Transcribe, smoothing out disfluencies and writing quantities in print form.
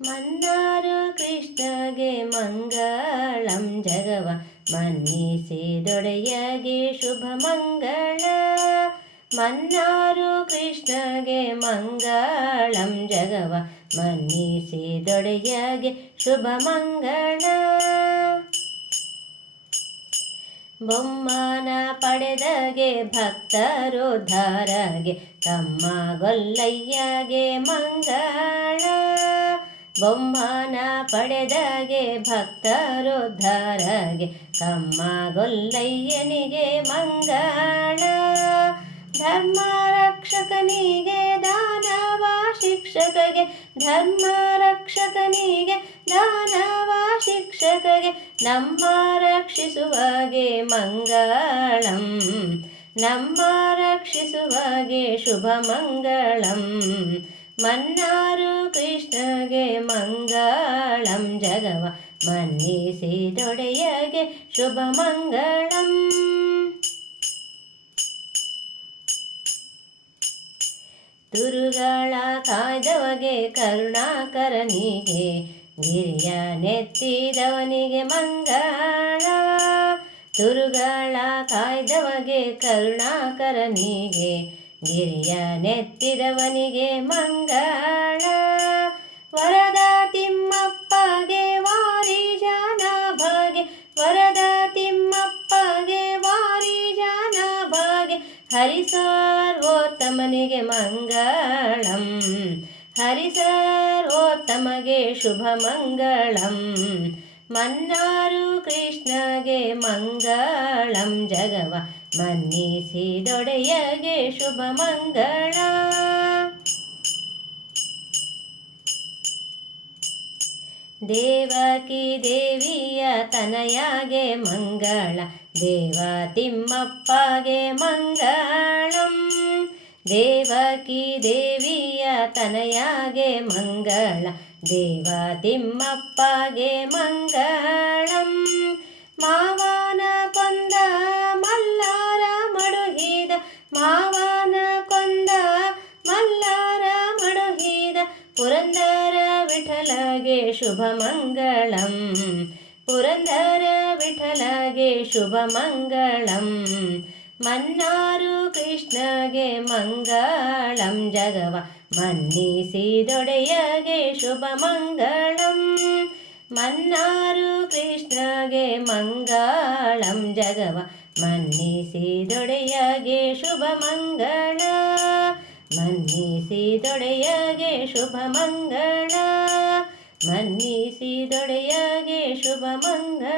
ಮನ್ನಾರು ಕೃಷ್ಣಗೆ ಮಂಗಳಂ ಜಗವ ಮನ್ನಿಸಿದೊಡೆಯಗೆ ಶುಭ ಮಂಗಳ. ಮನ್ನಾರು ಕೃಷ್ಣಗೆ ಮಂಗಳಂ ಜಗವ ಮನ್ನಿಸಿದೊಡೆಯಗೆ ಶುಭ ಮಂಗಳ. ಬೊಮ್ಮನ ಪಡೆದಗೆ ಭಕ್ತರೋದ್ಧಾರಗೆ ತಮ್ಮ ಗೊಲ್ಲಯ್ಯಗೆ ಮಂಗಳ. ಬೊಮ್ಮನ ಪಡೆದಗೆ ಭಕ್ತರೋದ್ಧಾರಗೆ ತಮ್ಮ ಗೊಲ್ಲಯ್ಯನಿಗೆ ಮಂಗಳ. ಧರ್ಮ ರಕ್ಷಕನಿಗೆ ದಾನವ ಶಿಕ್ಷಕಗೆ ಧರ್ಮ ರಕ್ಷಕನಿಗೆ ದಾನವ ಶಿಕ್ಷಕಗೆ ನಮ್ಮ ರಕ್ಷಿಸುವಗೆ ಮಂಗಳಂ. ನಮ್ಮ ರಕ್ಷಿಸುವಗೆ ಶುಭ ಮಂಗಳಂ. ಮನ್ನಾರು ಕೃಷ್ಣಗೆ ಮಂಗಳಂ ಜಗವ ಮನ್ನಿಸಿದೊಡೆಯಗೆ ಶುಭ ಮಂಗಳಂ. ತುರುಗಳ ಕಾಯ್ದವಗೆ ಕರುಣಾಕರನಿಗೆ ಗಿರಿಯ ನೆತ್ತಿದವನಿಗೆ ಮಂಗಳ. ತುರುಗಳ ಕಾಯ್ದವಗೆ ಕರುಣಾಕರನಿಗೆ ಗಿರಿಯ ನೆತ್ತಿದವನಿಗೆ ಮಂಗಳ. ವರದ ತಿಮ್ಮಪ್ಪಗೆ ವಾರಿ ಜಾನ ಭಾಗೆ ವರದ ತಿಮ್ಮಪ್ಪಗೆ ವಾರಿ ಜಾನ ಭಾಗೆ. ಹರಿಸರ್ವೋತ್ತಮನಿಗೆ ಮಂಗಳಂ. ಹರಿಸರ್ವೋತ್ತಮಗೆ ಶುಭ ಮಂಗಳಂ. ಮನ್ನಾರು ಕೃಷ್ಣಗೆ ಮಂಗಳಂ ಜಗವ ಮನ್ನಿಸಿದೊಡೆಯಗೆ ಶುಭ ಮಂಗಳ. ದೇವಕಿ ದೇವಿಯ ತನಯಾಗೆ ಮಂಗಳ. ದೇವ ತಿಮ್ಮಪ್ಪಗೆ ಮಂಗಳಂ. ದೇವಕಿ ದೇವಿಯ ತನಯಾಗೆ ಮಂಗಳ. ದೇವ ತಿಮ್ಮಪ್ಪಗೆ ಮಂಗಳಂ. ಮಾವನ ಕೊಂದ ಮಲ್ಲಾರ ಮಡುಹಿದ ಮಾವನ ಕೊಂದ ಮಲ್ಲಾರ ಮಡುಹಿದ ಪುರಂದರ ವಿಠಲಗೆ ಶುಭ ಮಂಗಳಂ. ಪುರಂದರ ವಿಠಲಗೆ ಶುಭ ಮಂಗಳಂ. ಮನ್ನಾರು ಕೃಷ್ಣಗೆ ಮಂಗಳಂ ಜಗವ ಮನ್ನಿಸಿದೊಡೆಯಗೆ ಶುಭ ಮಂಗಳಂ. ಮನ್ನಾರು ಕೃಷ್ಣಗೆ ಮಂಗಳಂ ಜಗವ ಮನ್ನಿಸಿದೊಡೆಯಗೆ ಶುಭ ಮಂಗಳ. ಮನ್ನಿಸಿದೊಡೆಯಗೆ ಶುಭ ಮಂಗಳ. ಮನ್ನಿಸಿದೊಡೆಯಗೆ ಶುಭ ಮಂಗಳ.